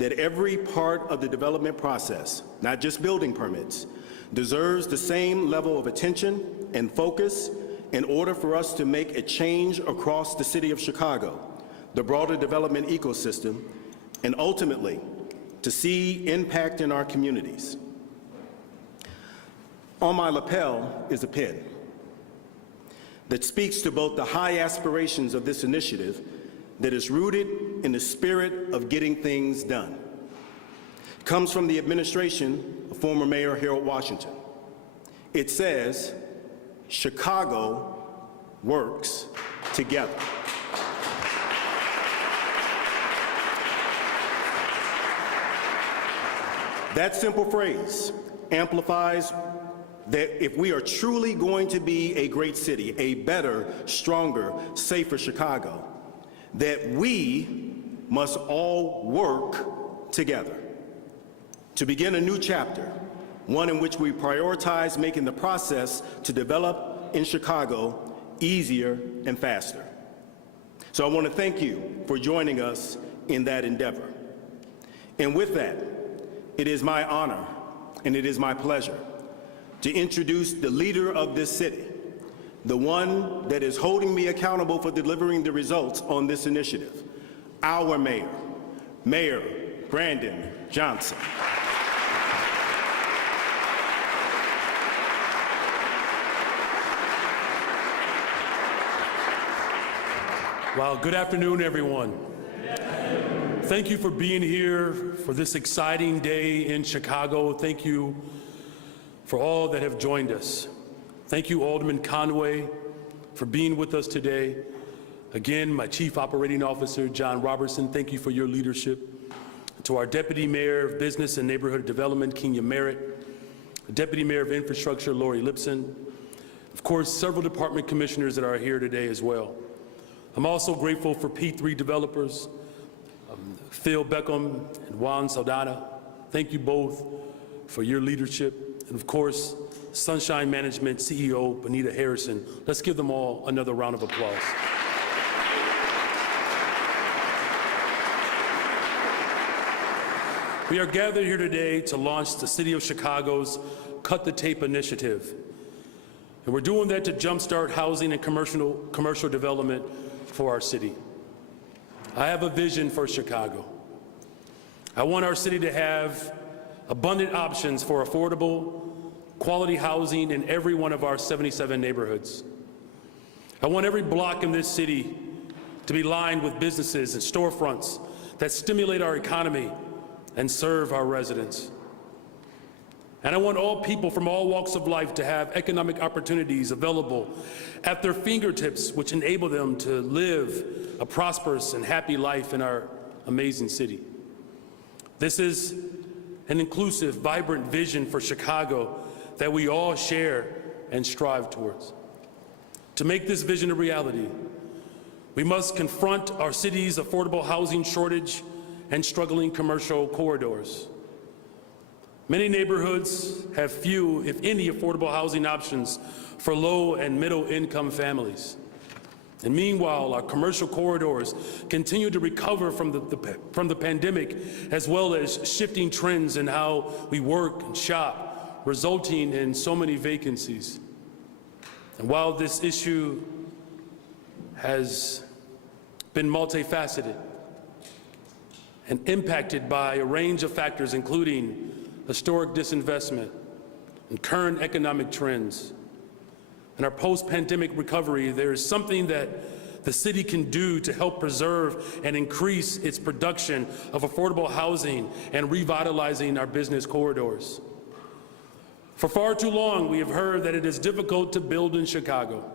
that every part of the development process, not just building permits, deserves the same level of attention and focus in order for us to make a change across the city of Chicago, the broader development ecosystem, and ultimately to see impact in our communities. On my lapel is a pen that speaks to both the high aspirations of this initiative that is rooted in the spirit of getting things done. It comes from the administration of former Mayor Harold Washington. It says, Chicago works together. That simple phrase amplifies that if we are truly going to be a great city, a better, stronger, safer Chicago, that we must all work together to begin a new chapter, one in which we prioritize making the process to develop in Chicago easier and faster. So I want to thank you for joining us in that endeavor. And with that, it is my honor and it is my pleasure to introduce the leader of this city, the one that is holding me accountable for delivering the results on this initiative, our mayor, Mayor Brandon Johnson. Well, good afternoon, everyone. Thank you for being here for this exciting day in Chicago. Thank you for all that have joined us. Thank you, Alderman Conway, for being with us today. Again, my Chief Operating Officer, John Robertson, thank you for your leadership. To our Deputy Mayor of Business and Neighborhood Development, Kenya Merritt, the Deputy Mayor of Infrastructure, Lori Lipson, of course, several department commissioners that are here today as well. I'm also grateful for P3 developers, Phil Beckham and Juan Saldana. Thank you both for your leadership. And of course, Sunshine Management CEO, Benita Harrison. Let's give them all another round of applause. We are gathered here today to launch the City of Chicago's Cut the Tape initiative. And we're doing that to jumpstart housing and commercial development for our city. I have a vision for Chicago. I want our city to have abundant options for affordable, quality housing in every one of our 77 neighborhoods. I want every block in this city to be lined with businesses and storefronts that stimulate our economy and serve our residents. And I want all people from all walks of life to have economic opportunities available at their fingertips, which enable them to live a prosperous and happy life in our amazing city. This is an inclusive, vibrant vision for Chicago that we all share and strive towards. To make this vision a reality, we must confront our city's affordable housing shortage and struggling commercial corridors. Many neighborhoods have few, if any, affordable housing options for low and middle income families. And meanwhile, our commercial corridors continue to recover from the pandemic, as well as shifting trends in how we work and shop, resulting in so many vacancies. And while this issue has been multifaceted and impacted by a range of factors, including historic disinvestment and current economic trends, in our post-pandemic recovery, there is something that the city can do to help preserve and increase its production of affordable housing and revitalizing our business corridors. For far too long, we have heard that it is difficult to build in Chicago.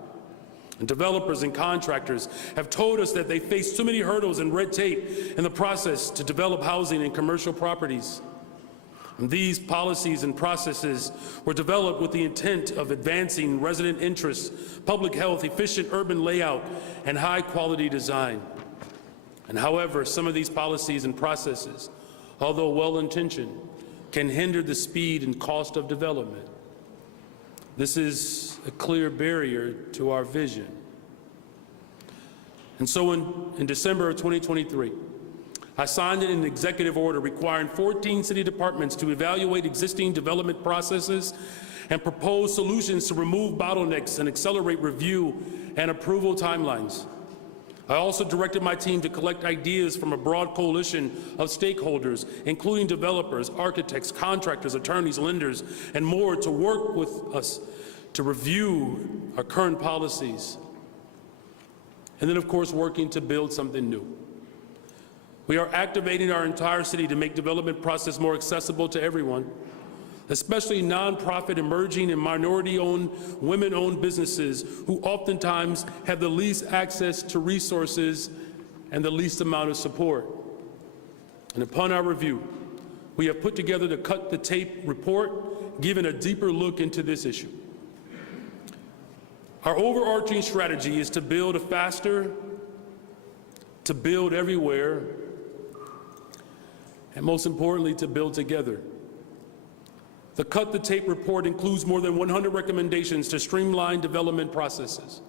And developers and contractors have told us that they face too many hurdles and red tape in the process to develop housing and commercial properties. And these policies and processes were developed with the intent of advancing resident interests, public health, efficient urban layout, and high-quality design. And however, some of these policies and processes, although well-intentioned, can hinder the speed and cost of development. This is a clear barrier to our vision. And so in December of 2023, I signed an executive order requiring 14 city departments to evaluate existing development processes and propose solutions to remove bottlenecks and accelerate review and approval timelines. I also directed my team to collect ideas from a broad coalition of stakeholders, including developers, architects, contractors, attorneys, lenders, and more, to work with us to review our current policies. And then, of course, working to build something new. We are activating our entire city to make development process more accessible to everyone, especially nonprofit, emerging, and minority-owned, women-owned businesses who oftentimes have the least access to resources and the least amount of support. And upon our review, we have put together the Cut the Tape report, giving a deeper look into this issue. Our overarching strategy is to build faster, to build everywhere, and most importantly, to build together. The Cut the Tape report includes more than 100 recommendations to streamline development processes.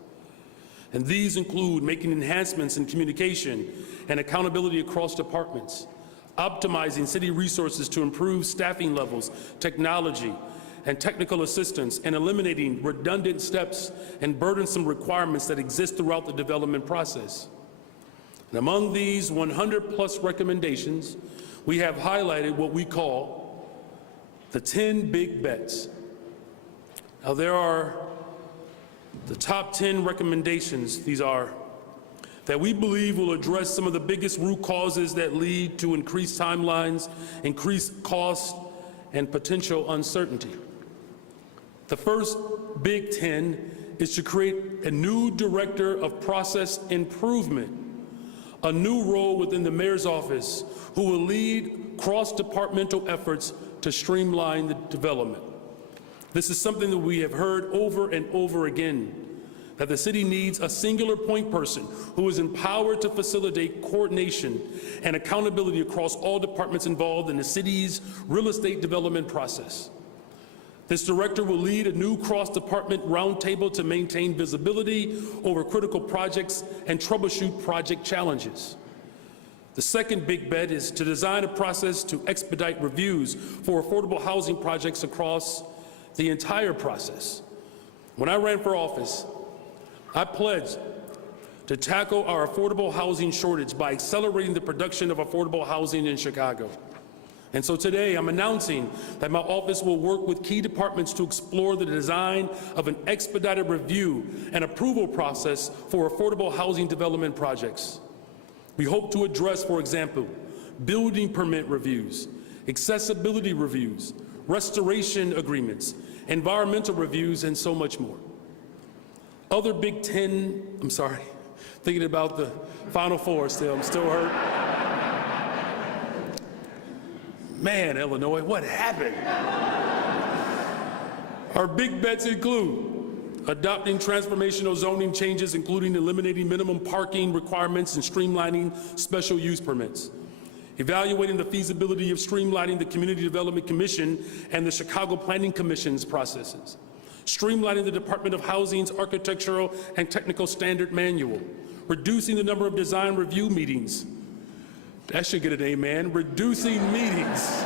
And these include making enhancements in communication and accountability across departments, optimizing city resources to improve staffing levels, technology, and technical assistance, and eliminating redundant steps and burdensome requirements that exist throughout the development process. And among these 100+ recommendations, we have highlighted what we call the 10 big bets. Now, there are the top 10 recommendations. These are that we believe will address some of the biggest root causes that lead to increased timelines, increased costs, and potential uncertainty. The first big 10 is to create a new director of process improvement, a new role within the mayor's office who will lead cross-departmental efforts to streamline the development. This is something that we have heard over and over again, that the city needs a singular point person who is empowered to facilitate coordination and accountability across all departments involved in the city's real estate development process. This director will lead a new cross-department roundtable to maintain visibility over critical projects and troubleshoot project challenges. The second big bet is to design a process to expedite reviews for affordable housing projects across the entire process. When I ran for office, I pledged to tackle our affordable housing shortage by accelerating the production of affordable housing in Chicago. And so today I'm announcing that my office will work with key departments to explore the design of an expedited review and approval process for affordable housing development projects. We hope to address, for example, building permit reviews, accessibility reviews, restoration agreements, environmental reviews, and so much more. Other big 10, I'm sorry, thinking about the final four still, I'm still hurt. Man, Illinois, what happened? Our big bets include adopting transformational zoning changes, including eliminating minimum parking requirements and streamlining special use permits, evaluating the feasibility of streamlining the Community Development Commission and the Chicago Planning Commission's processes, streamlining the Department of Housing's Architectural and Technical Standard Manual, reducing the number of design review meetings. That should get an amen. Reducing meetings.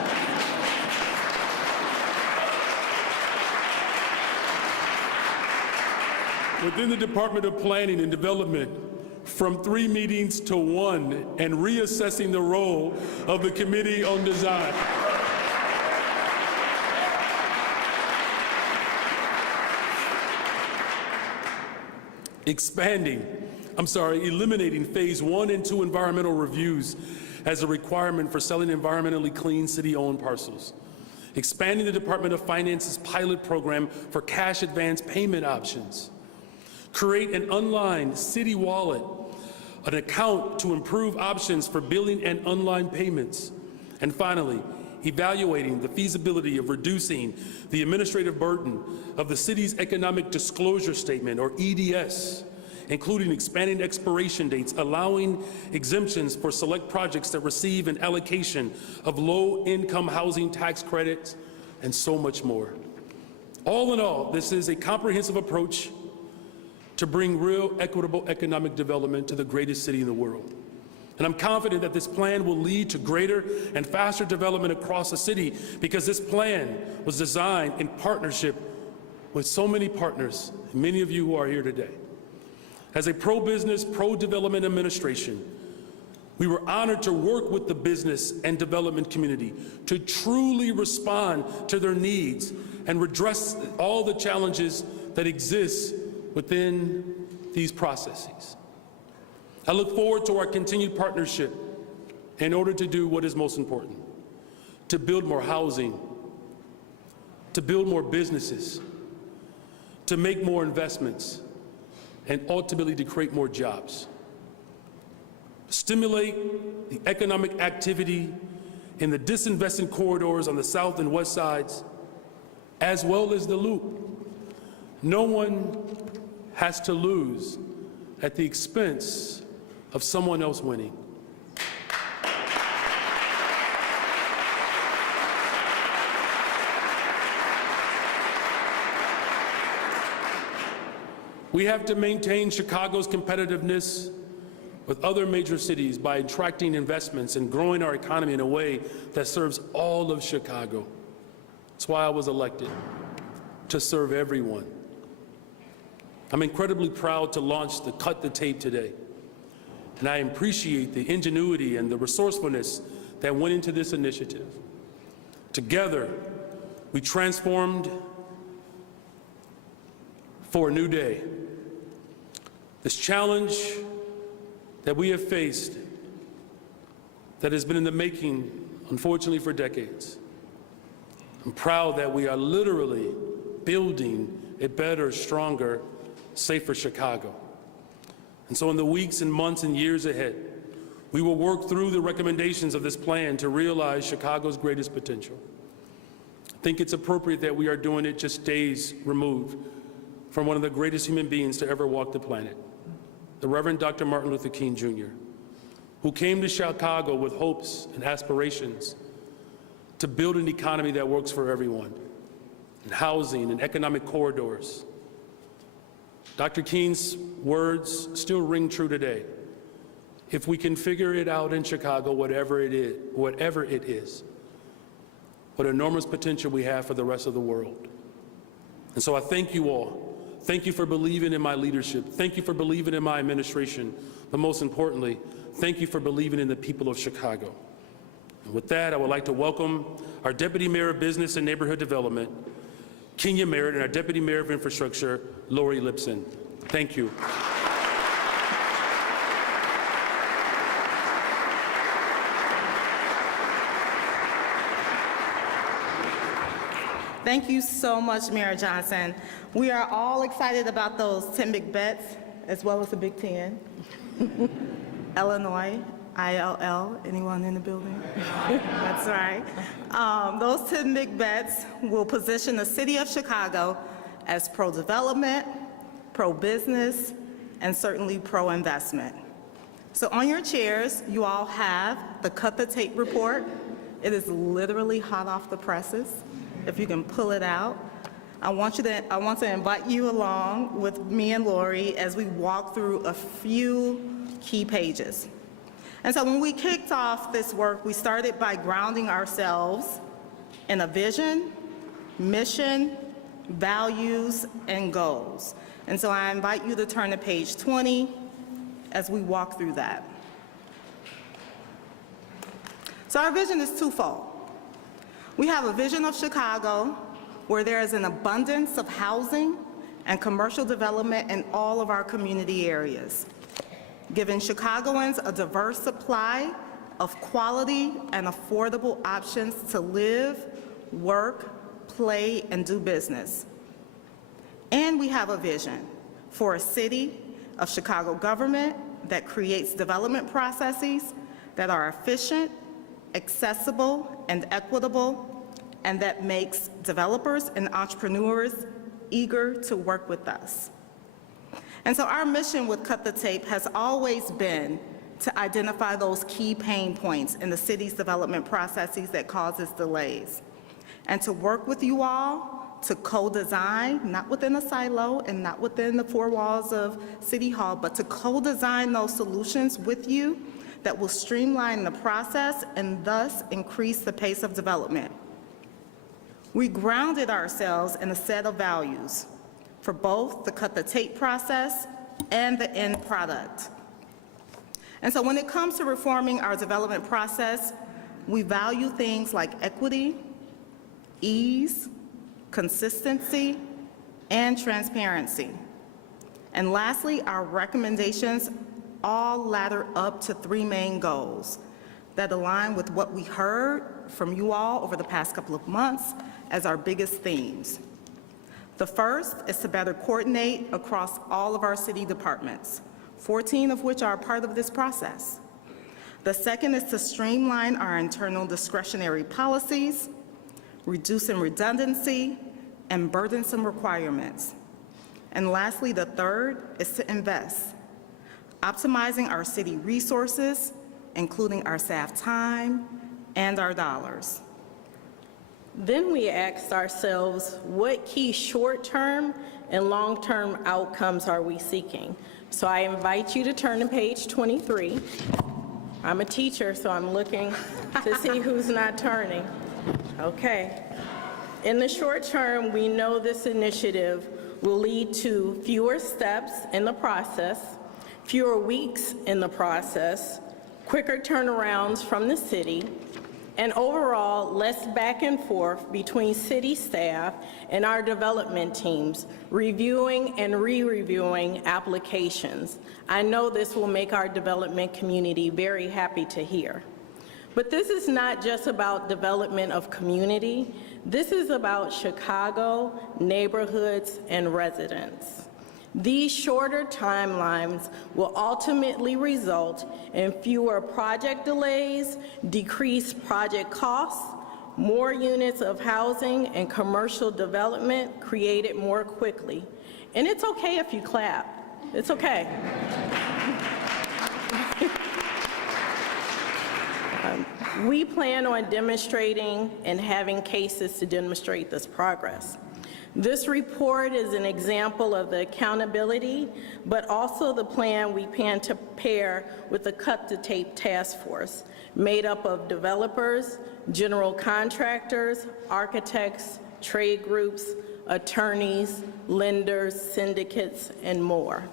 Within the Department of Planning and Development, from 3 meetings to 1, and reassessing the role of the Committee on Design. Eliminating phase 1 and 2 environmental reviews as a requirement for selling environmentally clean city-owned parcels. Expanding the Department of Finance's pilot program for cash advance payment options. Create an online city wallet, an account to improve options for billing and online payments. And finally, evaluating the feasibility of reducing the administrative burden of the city's Economic Disclosure Statement, or EDS, including expanding expiration dates, allowing exemptions for select projects that receive an allocation of low-income housing tax credits, and so much more. All in all, this is a comprehensive approach to bring real equitable economic development to the greatest city in the world. And I'm confident that this plan will lead to greater and faster development across the city because this plan was designed in partnership with so many partners, many of you who are here today. As a pro-business, pro-development administration, we were honored to work with the business and development community to truly respond to their needs and redress all the challenges that exist within these processes. I look forward to our continued partnership in order to do what is most important, to build more housing, to build more businesses, to make more investments, and ultimately to create more jobs. Stimulate the economic activity in the disinvested corridors on the south and west sides, as well as the loop. No one has to lose at the expense of someone else winning. We have to maintain Chicago's competitiveness with other major cities by attracting investments and growing our economy in a way that serves all of Chicago. That's why I was elected, to serve everyone. I'm incredibly proud to launch the Cut the Tape today. And I appreciate the ingenuity and the resourcefulness that went into this initiative. Together, we transformed for a new day. This challenge that we have faced that has been in the making, unfortunately, for decades. I'm proud that we are literally building a better, stronger, safer Chicago. And so in the weeks and months and years ahead, we will work through the recommendations of this plan to realize Chicago's greatest potential. I think it's appropriate that we are doing it just days removed from one of the greatest human beings to ever walk the planet, the Reverend Dr. Martin Luther King Jr., who came to Chicago with hopes and aspirations to build an economy that works for everyone, and housing and economic corridors. Dr. King's words still ring true today. If we can figure it out in Chicago, whatever it is, what enormous potential we have for the rest of the world. And so I thank you all. Thank you for believing in my leadership. Thank you for believing in my administration. But most importantly, thank you for believing in the people of Chicago. And with that, I would like to welcome our Deputy Mayor of Business and Neighborhood Development, Kenya Merritt, and our Deputy Mayor of Infrastructure, Lori Lipson. Thank you. Thank you so much, Mayor Johnson. We are all excited about those 10 big bets, as well as the Big Ten. Illinois, ILL, anyone in the building? That's right. Those 10 big bets will position the city of Chicago as pro-development, pro-business, and certainly pro-investment. So on your chairs, you all have the Cut the Tape report. It is literally hot off the presses. If you can pull it out. I want to invite you along with me and Lori as we walk through a few key pages. And so when we kicked off this work, we started by grounding ourselves in a vision, mission, values, and goals. And so I invite you to turn to page 20 as we walk through that. So our vision is twofold. We have a vision of Chicago where there is an abundance of housing and commercial development in all of our community areas, giving Chicagoans a diverse supply of quality and affordable options to live, work, play, and do business. And we have a vision for a city of Chicago government that creates development processes that are efficient, accessible, and equitable, and that makes developers and entrepreneurs eager to work with us. And so our mission with Cut the Tape has always been to identify those key pain points in the city's development processes that causes delays, and to work with you all to co-design, not within a silo and not within the four walls of City Hall, but to co-design those solutions with you that will streamline the process and thus increase the pace of development. We grounded ourselves in a set of values for both the cut-the-tape process and the end product. And so when it comes to reforming our development process, we value things like equity, ease, consistency, and transparency. And lastly, our recommendations all ladder up to 3 main goals that align with what we heard from you all over the past couple of months as our biggest themes. The first is to better coordinate across all of our city departments, 14 of which are a part of this process. The second is to streamline our internal discretionary policies, reducing redundancy and burdensome requirements. And lastly, the third is to invest, optimizing our city resources, including our staff time and our dollars. Then we asked ourselves, what key short-term and long-term outcomes are we seeking? So I invite you to turn to page 23. I'm a teacher, so I'm looking to see who's not turning. Okay. In the short term, we know this initiative will lead to fewer steps in the process, fewer weeks in the process, quicker turnarounds from the city, and overall, less back and forth between city staff and our development teams, reviewing and re-reviewing applications. I know this will make our development community very happy to hear. But this is not just about development of community. This is about Chicago, neighborhoods, and residents. These shorter timelines will ultimately result in fewer project delays, decreased project costs, more units of housing and commercial development created more quickly. And it's okay if you clap. It's okay. We plan on demonstrating and having cases to demonstrate this progress. This report is an example of the accountability, but also the plan we plan to pair with the cut-to-tape task force, made up of developers, general contractors, architects, trade groups, attorneys, lenders, syndicates, and more.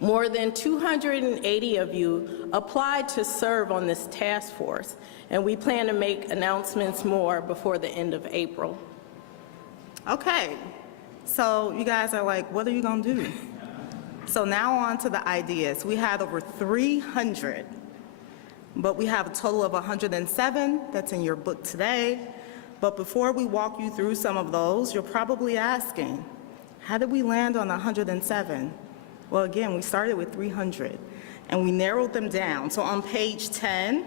More than 280 of you applied to serve on this task force, and we plan to make announcements more before the end of April. Okay, so you guys are like, what are you gonna do? So now on to the ideas. We had over 300, but we have a total of 107 that's in your book today. But before we walk you through some of those, you're probably asking, how did we land on 107? Well, again, we started with 300, and we narrowed them down. So on page 10,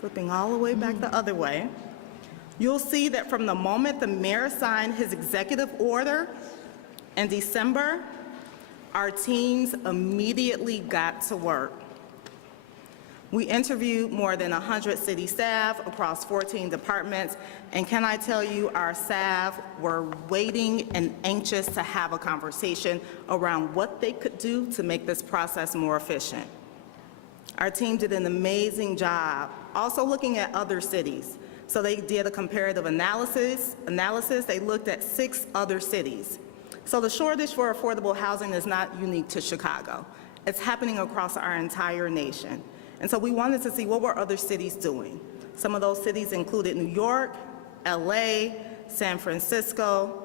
flipping all the way back the other way, you'll see that from the moment the mayor signed his executive order in December, our teams immediately got to work. We interviewed more than 100 city staff across 14 departments, and can I tell you, our staff were waiting and anxious to have a conversation around what they could do to make this process more efficient. Our team did an amazing job also looking at other cities. So they did a comparative analysis. They looked at 6 other cities. So the shortage for affordable housing is not unique to Chicago. It's happening across our entire nation. And so we wanted to see what were other cities doing. Some of those cities included New York, LA, San Francisco,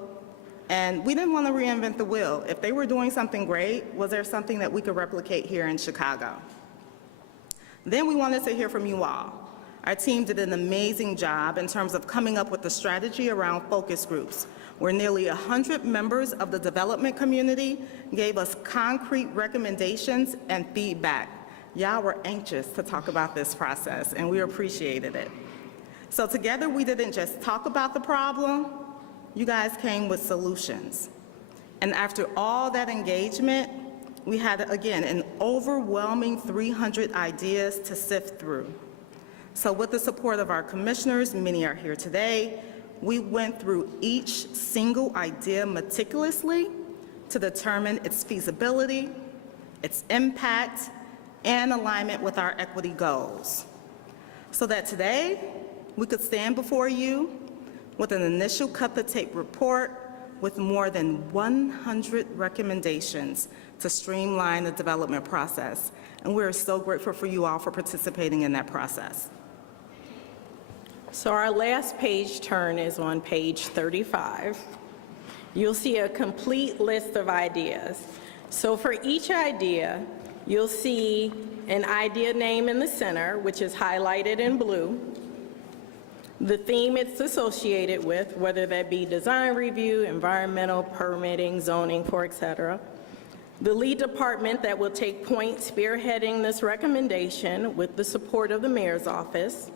and we didn't want to reinvent the wheel. If they were doing something great, was there something that we could replicate here in Chicago? Then we wanted to hear from you all. Our team did an amazing job in terms of coming up with a strategy around focus groups, where nearly 100 members of the development community gave us concrete recommendations and feedback. Y'all were anxious to talk about this process, and we appreciated it. So together, we didn't just talk about the problem, you guys came with solutions. And after all that engagement, we had, again, an overwhelming 300 ideas to sift through. So with the support of our commissioners, many are here today, we went through each single idea meticulously to determine its feasibility, its impact, and alignment with our equity goals, so that today we could stand before you with an initial cut-the-tape report with more than 100 recommendations to streamline the development process. And we're so grateful for you all for participating in that process. So our last page turn is on page 35. You'll see a complete list of ideas. So for each idea, you'll see an idea name in the center, which is highlighted in blue, the theme it's associated with, whether that be design review, environmental, permitting, zoning, etc. The lead department that will take point spearheading this recommendation with the support of the mayor's office.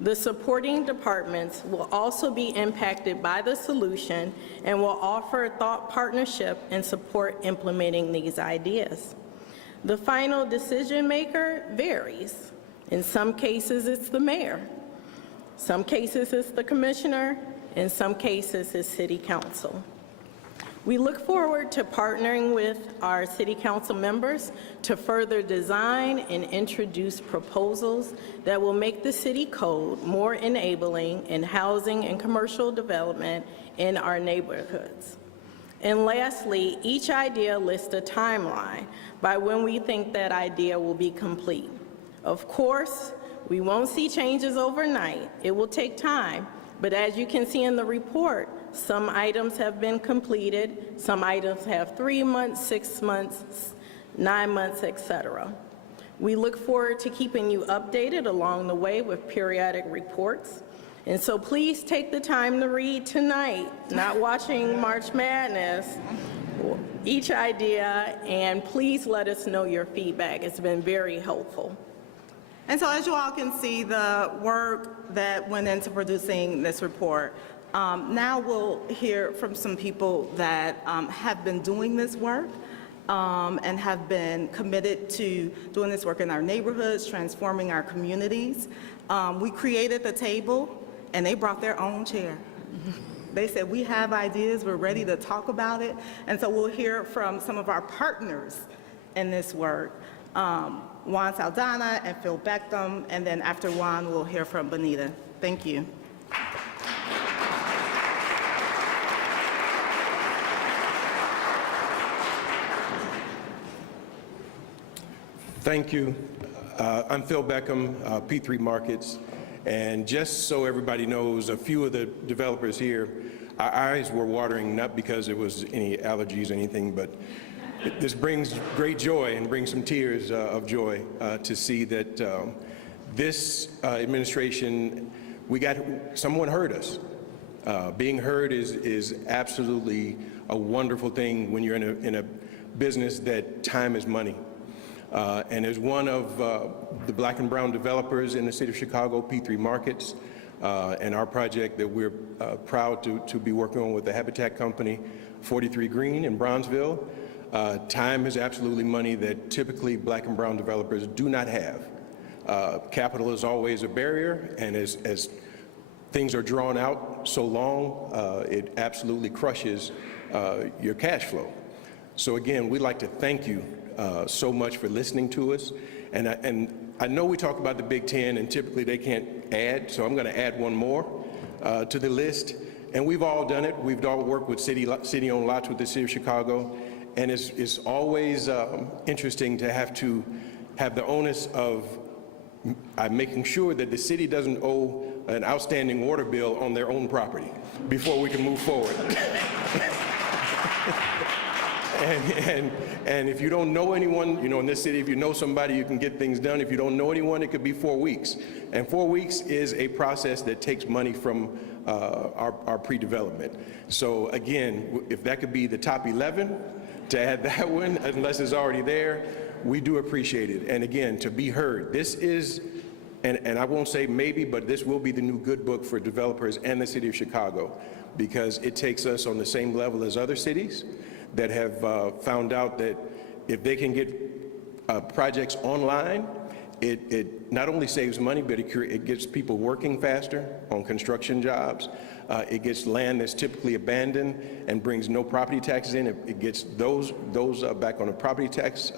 The supporting departments will also be impacted by the solution and will offer thought partnership and support implementing these ideas. The final decision maker varies. In some cases, it's the mayor. Some cases, it's the commissioner. In some cases, it's city council. We look forward to partnering with our city council members to further design and introduce proposals that will make the city code more enabling in housing and commercial development in our neighborhoods. And lastly, each idea lists a timeline by when we think that idea will be complete. Of course, we won't see changes overnight. It will take time, but as you can see in the report, some items have been completed, some items have 3 months, 6 months, 9 months, etc. We look forward to keeping you updated along the way with periodic reports. And so please take the time to read tonight, not watching March Madness, each idea, and please let us know your feedback. It's been very helpful. And so as you all can see, the work that went into producing this report, now we'll hear from some people that have been doing this work and have been committed to doing this work in our neighborhoods, transforming our communities. We created the table, and they brought their own chair. They said, we have ideas, we're ready to talk about it. And so we'll hear from some of our partners in this work, Juan Saldana and Phil Beckham, and then after Juan, we'll hear from Benita. Thank you. Thank you. I'm Phil Beckham, P3 Markets, and just so everybody knows, a few of the developers here, our eyes were watering, not because it was any allergies or anything, but this brings great joy and brings some tears of joy to see that this administration, someone heard us. Being heard is absolutely a wonderful thing when you're in a business that time is money. And as one of the black and brown developers in the city of Chicago, P3 Markets, and our project that we're proud to be working on with the Habitat Company, 43 Green in Bronzeville, time is absolutely money that typically black and brown developers do not have. Capital is always a barrier, and as things are drawn out so long, it absolutely crushes your cash flow. So again, we'd like to thank you so much for listening to us. And I know we talk about the Big Ten, and typically they can't add, so I'm going to add one more to the list. And we've all done it. We've all worked with city-owned lots with the city of Chicago. And it's always interesting to have the onus of making sure that the city doesn't owe an outstanding water bill on their own property before we can move forward. And if you don't know anyone, in this city, if you know somebody, you can get things done. If you don't know anyone, it could be 4 weeks. And 4 weeks is a process that takes money from our pre-development. So again, if that could be the top 11, to add that one, unless it's already there, we do appreciate it. And again, to be heard, this is, and I won't say maybe, but this will be the new good book for developers and the city of Chicago, because it takes us on the same level as other cities that have found out that if they can get projects online It not only saves money, but it gets people working faster on construction jobs. It gets land that's typically abandoned and brings no property taxes in. It gets those back on the property tax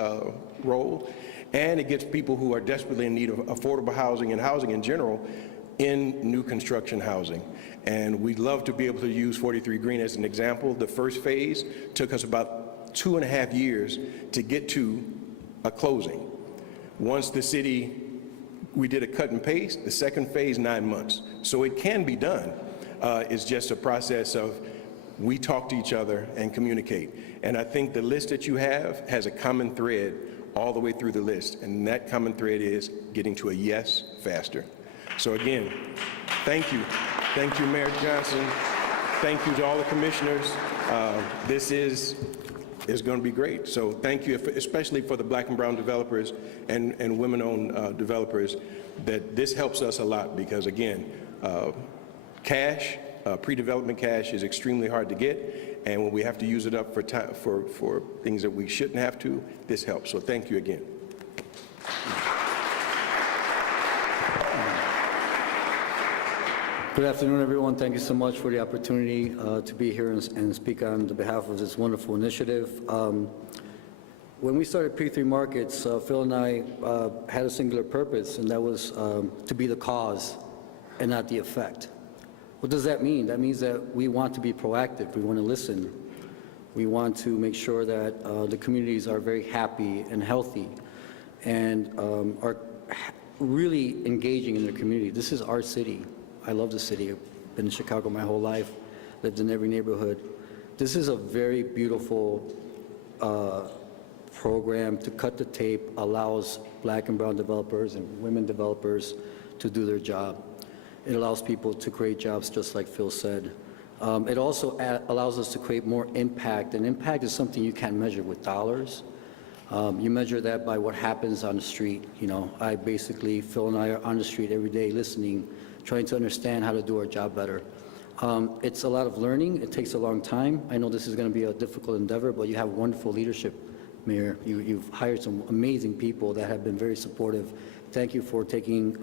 roll, and it gets people who are desperately in need of affordable housing and housing in general in new construction housing. And we'd love to be able to use 43 Green as an example. The first phase took us about 2.5 years to get to a closing. Once the city, we did a cut and paste, the second phase, 9 months. So it can be done. It's just a process of we talk to each other and communicate. And I think the list that you have has a common thread all the way through the list. And that common thread is getting to a yes faster. So again, thank you. Thank you, Mayor Johnson. Thank you to all the commissioners. This is going to be great. So thank you, especially for the Black and brown developers and women-owned developers, that this helps us a lot because, again, cash, pre-development cash is extremely hard to get, and when we have to use it up for things that we shouldn't have to, this helps. So thank you again. Good afternoon, everyone. Thank you so much for the opportunity to be here and speak on the behalf of this wonderful initiative. When we started P3 Markets, Phil and I had a singular purpose, and that was to be the cause and not the effect. What does that mean? That means that we want to be proactive. We want to listen. We want to make sure that the communities are very happy and healthy and are really engaging in their community. This is our city. I love the city. I've been in Chicago my whole life, lived in every neighborhood. This is a very beautiful program to cut the tape, allows Black and brown developers and women developers to do their job. It allows people to create jobs, just like Phil said. It also allows us to create more impact, and impact is something you can't measure with dollars. You measure that by what happens on the street. You know, Phil and I are on the street every day listening, trying to understand how to do our job better. It's a lot of learning. It takes a long time. I know this is going to be a difficult endeavor, but you have wonderful leadership, Mayor. You've hired some amazing people that have been very supportive. Thank you for taking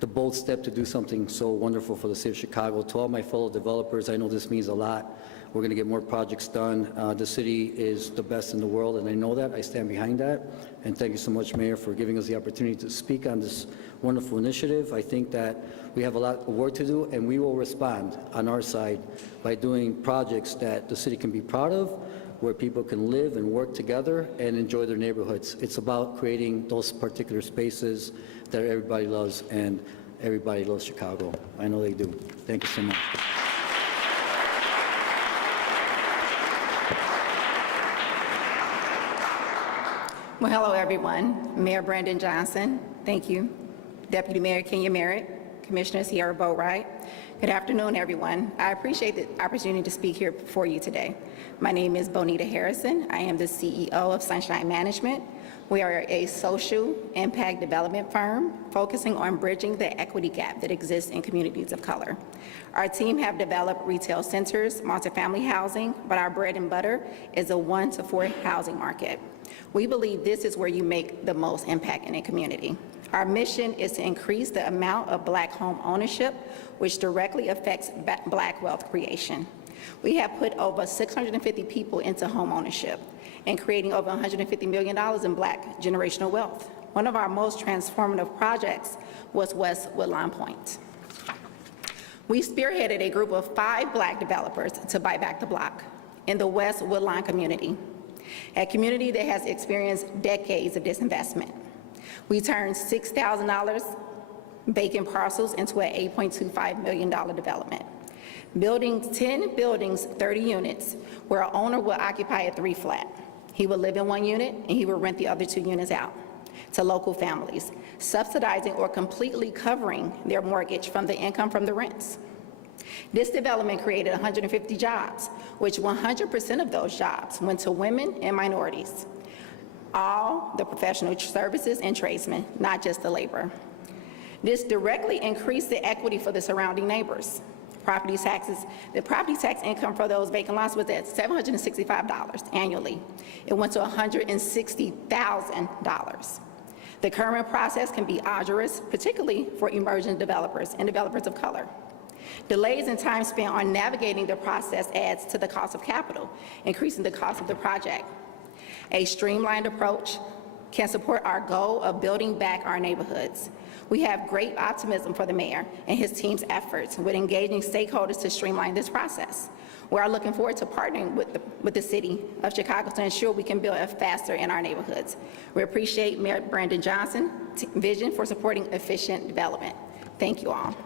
the bold step to do something so wonderful for the city of Chicago. To all my fellow developers, I know this means a lot. We're going to get more projects done. The city is the best in the world, and I know that. I stand behind that. And thank you so much, Mayor, for giving us the opportunity to speak on this wonderful initiative. I think that we have a lot of work to do, and we will respond on our side by doing projects that the city can be proud of, where people can live and work together and enjoy their neighborhoods. It's about creating those particular spaces that everybody loves, and everybody loves Chicago. I know they do. Thank you so much. Well, hello, everyone. Mayor Brandon Johnson, thank you. Deputy Mayor Kenya Merritt, Commissioner Sierra Boatwright. Good afternoon, everyone. I appreciate the opportunity to speak here before you today. My name is Bonita Harrison. I am the CEO of Sunshine Management. We are a social impact development firm focusing on bridging the equity gap that exists in communities of color. Our team have developed retail centers, multifamily housing, but our bread and butter is a 1 to 4 housing market. We believe this is where you make the most impact in a community. Our mission is to increase the amount of Black home ownership, which directly affects Black wealth creation. We have put over 650 people into home ownership and creating over $150 million in Black generational wealth. One of our most transformative projects was West Woodlawn Point. We spearheaded a group of 5 Black developers to buy back the block in the West Woodlawn community, a community that has experienced decades of disinvestment. We turned $6,000 vacant parcels into an $8.25 million development. Building 10 buildings, 30 units, where an owner will occupy a 3-flat. He will live in 1 unit and he will rent the other 2 units out to local families, subsidizing or completely covering their mortgage from the income from the rents. This development created 150 jobs, which 100% of those jobs went to women and minorities, all the professional services and tradesmen, not just the labor. This directly increased the equity for the surrounding neighbors. Property taxes, the property tax income for those vacant lots was at $765 annually. It went to $160,000. The current process can be arduous, particularly for emerging developers and developers of color. Delays and time spent on navigating the process adds to the cost of capital, increasing the cost of the project. A streamlined approach can support our goal of building back our neighborhoods. We have great optimism for the mayor and his team's efforts with engaging stakeholders to streamline this process. We are looking forward to partnering with the city of Chicago to ensure we can build faster in our neighborhoods. We appreciate Mayor Brandon Johnson's vision for supporting efficient development. Thank you all.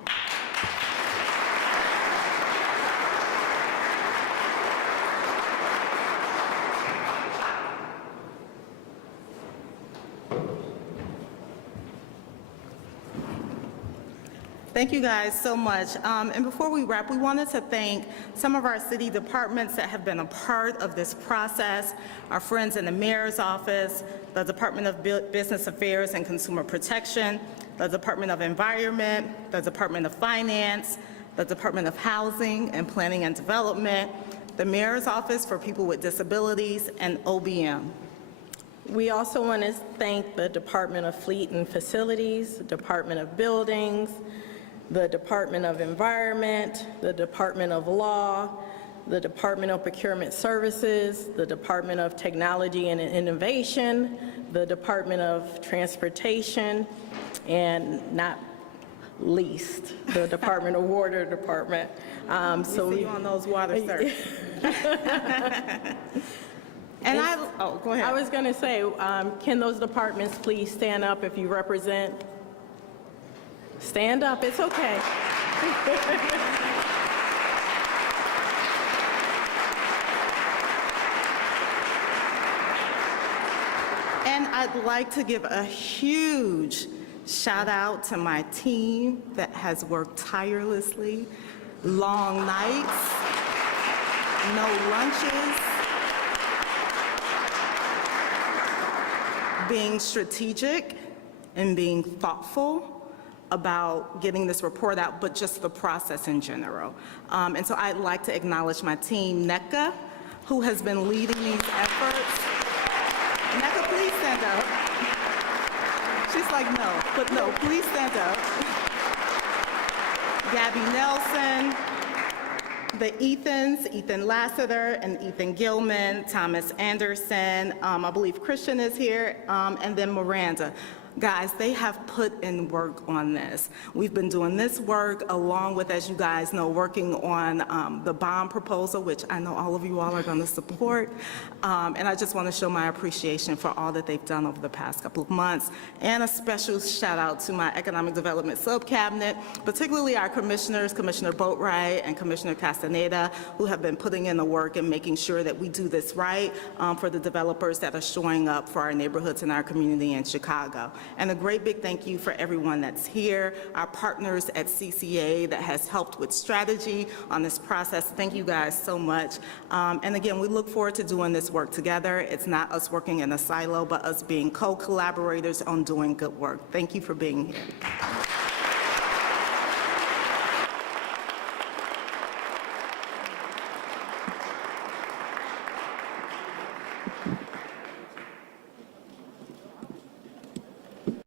Thank you guys so much. And before we wrap, we wanted to thank some of our city departments that have been a part of this process, our friends in the mayor's office, the Department of Business Affairs and Consumer Protection, the Department of Environment, the Department of Finance, the Department of Housing and Planning and Development, the Mayor's Office for People with Disabilities, and OBM. We also want to thank the Department of Fleet and Facilities, the Department of Buildings, the Department of Environment, the Department of Law, the Department of Procurement Services, the Department of Technology and Innovation, the Department of Transportation, and not least, the Department of Water Department. We see you on those water sir. And go ahead. I was going to say, can those departments please stand up if you represent? Stand up, it's okay. And I'd like to give a huge shout out to my team that has worked tirelessly, long nights, no lunches, being strategic and being thoughtful about getting this report out, but just the process in general. And so I'd like to acknowledge my team, NECA, who has been leading these efforts. NECA, please stand up. She's like, no, but no, please stand up. Gabby Nelson, the Ethans, Ethan Lassiter and Ethan Gilman, Thomas Anderson, I believe Christian is here, and then Miranda. Guys, they have put in work on this. We've been doing this work along with, as you guys know, working on the bond proposal, which I know all of you all are going to support. And I just want to show my appreciation for all that they've done over the past couple of months. And a special shout out to my Economic Development Subcabinet, particularly our commissioners, Commissioner Boatwright and Commissioner Castaneda, who have been putting in the work and making sure that we do this right for the developers that are showing up for our neighborhoods and our community in Chicago. And a great big thank you for everyone that's here, our partners at CCA that has helped with strategy on this process. Thank you guys so much. And again, we look forward to doing this work together. It's not us working in a silo, but us being co-collaborators on doing good work. Thank you for being here.